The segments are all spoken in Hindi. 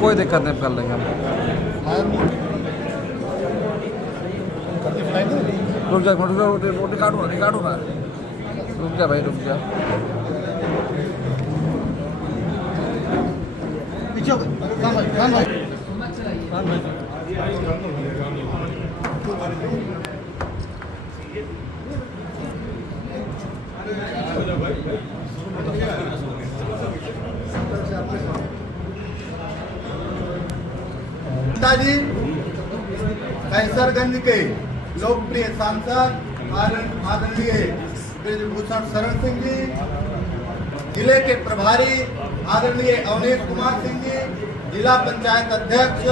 कोई दिक्कत नहीं, कर लेंगे हम। रुक जा, रोटी काटू ना, रुक जा भाई, रुक जा। जी कैसरगंज के लोकप्रिय सांसद आदरणीय ब्रजभूषण शरण सिंह जी, जिले के प्रभारी आदरणीय अवनीश कुमार सिंह जी, जिला पंचायत अध्यक्ष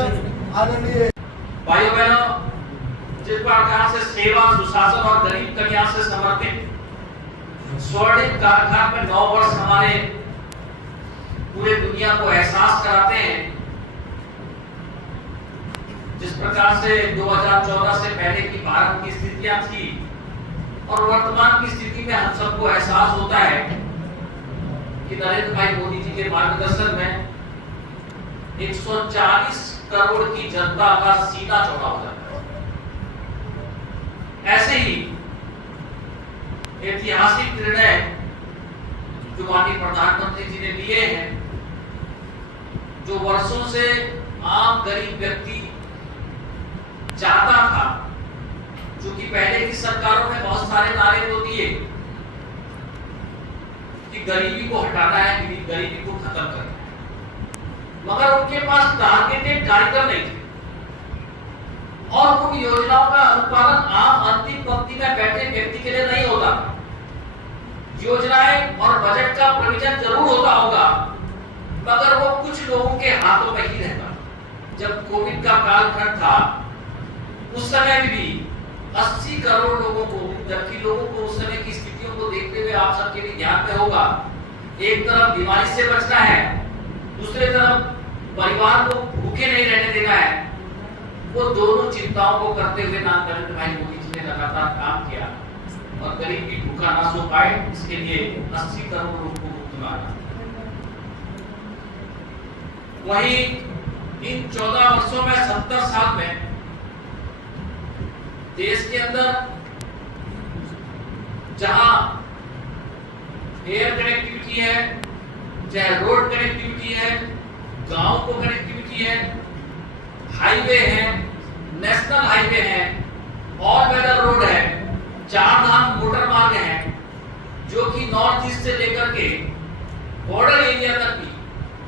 आदरणीय भाइयों बहनों, जिस प्रकार से सेवा, सुशासन और गरीब कल्याण से समर्पित स्वर्णिम कार्यकाल में 9 वर्ष हमारे पूरे दुनिया को एहसास कराते हैं। जिस प्रकार से 2014 से पहले की भारत की स्थितियां थी और वर्तमान की स्थिति में हम सबको एहसास होता है कि नरेंद्र भाई मोदी जी के मार्गदर्शन में 140 करोड़ की जनता का सीना चौड़ा हो जाता है। ऐसे ही ऐतिहासिक निर्णय जो माननीय प्रधानमंत्री जी ने लिए हैं, जो वर्षों से आम गरीब व्यक्ति चाहता था, जो कि पहले की सरकारों में बहुत सारे नारे तो दिए कि गरीबी को हटाना है, गरीबी को खत्म करना है, मगर उनके पास टारगेटेड कार्यक्रम नहीं थे और उन योजनाओं का अनुपालन आम अंतिम पंक्ति में बैठे व्यक्ति के लिए नहीं होता। योजनाएं और बजट का प्रोविजन जरूर होता होगा, मगर वो कुछ लोगों के हाथों में ही रहता। जब कोविड का कालखंड था, उस समय भी 80 करोड़ लोगों को, जबकि लोगों को उस समय की स्थितियों को देखते हुए आप सबके लिए ध्यान में होगा, एक तरफ बीमारी से बचना है, दूसरे तरफ परिवार को भूखे नहीं रहने देना है। वो दोनों चिंताओं को करते हुए नरेंद्र भाई मोदी जी ने लगातार काम किया और गरीब भी भूखा ना सो पाए, इसके लिए 80 करोड़ लोगों को मुफ्त माना। वहीं इन 14 वर्षों में 70 साल में देश के अंदर जहां एयर कनेक्टिविटी है, चाहे रोड कनेक्टिविटी है, गांव को कनेक्टिविटी है, हाईवे है, नेशनल हाईवे है, ऑल वेदर रोड है, 4 धाम मोटर मार्ग है, जो कि नॉर्थ ईस्ट से लेकर के बॉर्डर एरिया तक भी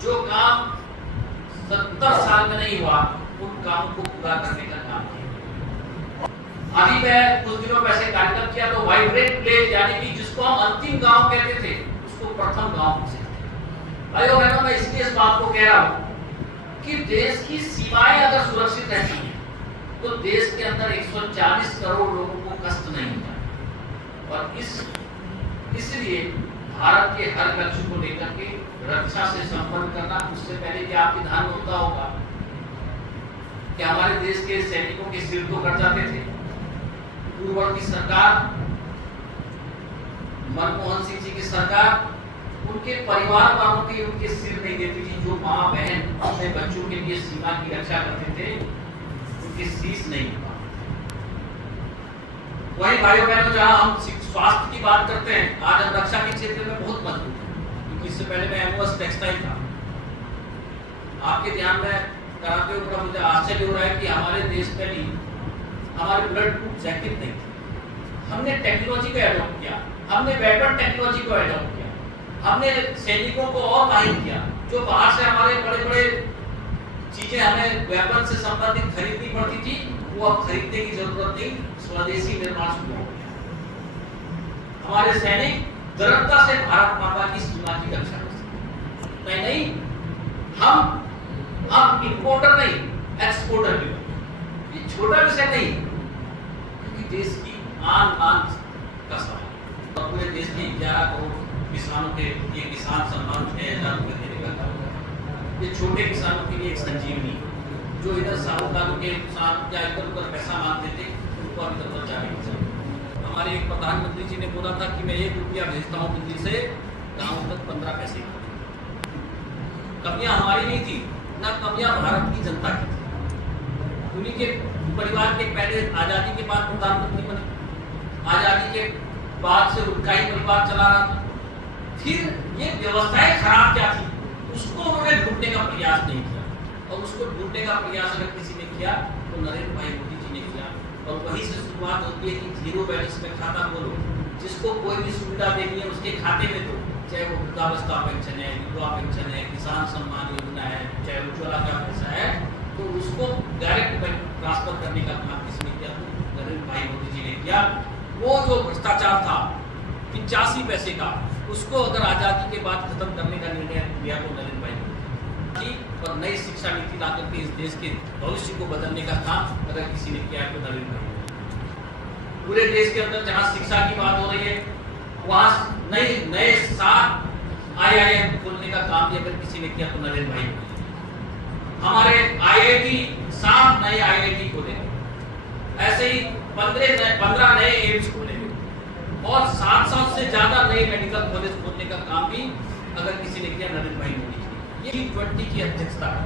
जो काम 70 साल में नहीं हुआ, उन कामों को पूरा करने का काम किया। अभी मैं कुछ दिनों पहले कार्यक्रम किया तो वाइब्रेंट विलेज, यानी कि जिसको हम अंतिम गांव कहते थे, उसको प्रथम गांव से। भाइयों बहनों, मैं इसलिए इस बात को कह रहा हूं कि देश की सीमाएं अगर सुरक्षित रहती हैं तो देश के अंदर 140 करोड़ लोगों को कष्ट नहीं होता। और इसलिए भारत के हर लक्ष्य को लेकर के रक्षा से संपर्क करना, उससे पहले कि आपके ध्यान होता होगा कि हमारे देश के सैनिकों के सिर तो कट जाते थे। पूर्ववर्ती सरकार, मनमोहन सिंह जी की सरकार, उनके परिवार वालों के उनके सिर नहीं देती थी। जो माँ बहन अपने बच्चों के लिए सीमा की रक्षा करते थे, उनके शीश नहीं हुआ। वही भाइयों बहनों, जहां हम स्वास्थ्य की बात करते हैं, आज हम रक्षा के क्षेत्र में बहुत मजबूत हैं, क्योंकि इससे पहले मैं एमओएस टेक्सटाइल था। आपके ध्यान में कराते हुए मुझे आश्चर्य हो रहा है कि हमारे देश में भी हमारे ब्लड प्रूफ जैकेट नहीं थे। हमने टेक्नोलॉजी को एडॉप्ट किया, हमने वेपन टेक्नोलॉजी को एडॉप्ट किया, हमने सैनिकों को और माहिर किया। जो बाहर से हमारे बड़े बड़े चीजें हमें वेपन से संबंधित खरीदनी पड़ती थी, वो अब खरीदने की जरूरत नहीं, स्वदेशी निर्माण शुरू हो गया। हमारे सैनिक दृढ़ता से भारत माता की सीमा की रक्षा कर सकते। नहीं, हम इंपोर्टर नहीं, एक्सपोर्टर भी। ये छोटा विषय नहीं, क्योंकि देश की आन बान का सवाल। और पूरे देश के 11 करोड़ किसानों के ये किसान सम्मान 6,000 रुपए देने का काम है। ये छोटे किसानों के लिए एक संजीवनी, जो इधर साहूकारों के किसान या इधर उधर पैसा मांगते थे, उनको अभी तक बचाने की जरूरत। हमारे एक प्रधानमंत्री जी ने बोला था कि मैं 1 रुपया भेजता हूँ दिल्ली से, गाँव तक 15 पैसे। कमियां हमारी नहीं थी, ना कमियां भारत की जनता की थी। उन्हीं के परिवार के पहले आजादी के बाद प्रधानमंत्री बने, आजादी के बाद से उनका ही परिवार चला रहा था। फिर ये व्यवस्थाएं खराब क्या थी, उसको उन्होंने ढूंढने का प्रयास नहीं किया, और उसको ढूंढने का प्रयास अगर किसी ने किया तो नरेंद्र भाई मोदी जी ने किया। और वहीं से शुरुआत होती है कि 0 बैलेंस में खाता खोलो, जिसको कोई भी सुविधा देनी है उसके खाते में दो, चाहे वो वृद्धावस्था पेंशन है, विधवा पेंशन है, किसान सम्मान योजना है, चाहे उज्ज्वला का पैसा है, तो उसको डायरेक्ट बैंक ट्रांसफर करने का काम किसने किया? तो नरेंद्र भाई मोदी जी ने किया। वो जो भ्रष्टाचार था 85 पैसे का, उसको अगर आजादी के बाद खत्म करने का निर्णय लिया तो नरेंद्र भाई मोदी, और नई शिक्षा नीति ला करके इस देश के भविष्य को बदलने का काम अगर किसी ने किया तो नरेंद्र भाई मोदी। पूरे देश के अंदर जहाँ शिक्षा की बात हो रही है, वहाँ नए 7 IIM खोलने का काम भी अगर किसी ने किया तो नरेंद्र भाई मोदी। हमारे IIT 7 नए IIT खोले, ऐसे ही 15 नए एम्स खोले, और 700 से ज्यादा नए मेडिकल कॉलेज खोलने का काम भी अगर किसी ने किया नरेंद्र भाई मोदी जी। ये G20 की अध्यक्षता है।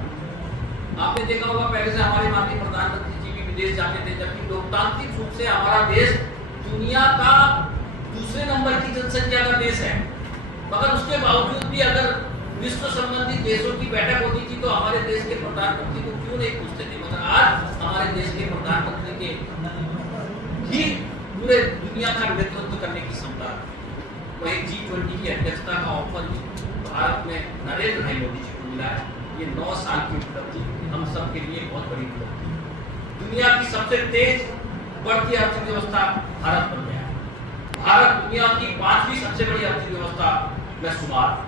आपने देखा होगा पहले से हमारे माननीय प्रधानमंत्री जी भी विदेश जाते थे, जबकि लोकतांत्रिक रूप से हमारा देश दुनिया का दूसरे नंबर की जनसंख्या का देश है, मगर उसके बावजूद भी अगर विश्व संबंधित देशों की बैठक होती थी तो हमारे देश के प्रधानमंत्री को क्यों नहीं पूछते थे, मगर आज हमारे देश के प्रधानमंत्री के ही पूरे दुनिया का नेतृत्व करने की क्षमता है। वही G20 की अध्यक्षता का ऑफर भारत में नरेंद्र भाई मोदी जी को मिला है। ये 9 साल की उपलब्धि हम सब के लिए बहुत बड़ी उपलब्धि है। दुनिया की सबसे तेज बढ़ती अर्थव्यवस्था भारत बन गया है। भारत दुनिया की 5वीं सबसे बड़ी अर्थव्यवस्था में शुमार।